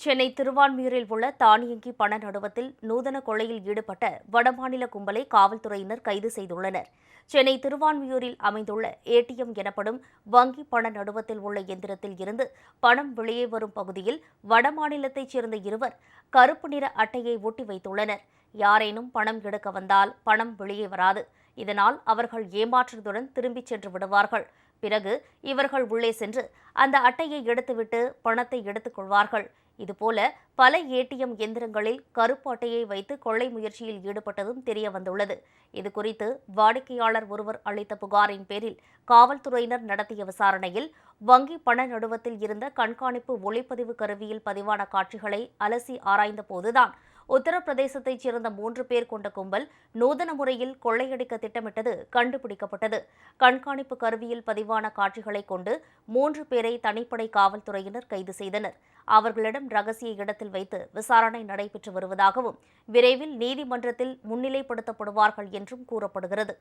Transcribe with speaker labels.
Speaker 1: சென்னை திருவான்மியூரில் உள்ள தானியங்கி பண நடுவத்தில் நூதன கொலையில் ஈடுபட்ட வடமாநில கும்பலை காவல்துறையினர் கைது செய்துள்ளனர். சென்னை திருவான்மியூரில் அமைந்துள்ள ஏடிஎம் எனப்படும் வங்கி பண நடுவத்தில் உள்ள எந்திரத்தில் இருந்து பணம் வெளியே வரும் பகுதியில் வடமாநிலத்தைச் சேர்ந்த இருவர் கருப்பு நிற அட்டையை ஒட்டி வைத்துள்ளனர். யாரேனும் பணம் எடுக்க வந்தால் பணம் வெளியே வராது. இதனால் அவர்கள் ஏமாற்றத்துடன் திரும்பிச் சென்று விடுவார்கள். பிறகு இவர்கள் உள்ளே சென்று அந்த அட்டையை எடுத்துவிட்டு பணத்தை எடுத்துக் கொள்வார்கள். இதுபோல பல ஏடிஎம் எந்திரங்களில் கருப்பு அட்டையை வைத்து கொள்ளை முயற்சியில் ஈடுபட்டதும் தெரிய வந்துள்ளது. இதுகுறித்து வாடிக்கையாளர் ஒருவர் அளித்த புகாரின் பேரில் காவல்துறையினர் நடத்திய விசாரணையில் வங்கி பண நடுவத்தில் இருந்த கண்காணிப்பு ஒளிப்பதிவு கருவியில் பதிவான காட்சிகளை அலசி ஆராய்ந்த போதுதான் உத்தரப்பிரதேசத்தைச் சேர்ந்த மூன்று பேர் கொண்ட கும்பல் நூதன முறையில் கொள்ளையடிக்க திட்டமிட்டது கண்டுபிடிக்கப்பட்டது. கண்காணிப்பு கருவியில் பதிவான காட்சிகளை கொண்டு மூன்று பேரை தனிப்படை காவல்துறையினர் கைது செய்தனர். அவர்களிடம் ரகசிய இடத்தில் வைத்து விசாரணை நடைபெற்று வருவதாகவும் விரைவில் நீதிமன்றத்தில் முன்னிலைப்படுத்தப்படுவார்கள் என்றும் கூறப்படுகிறது.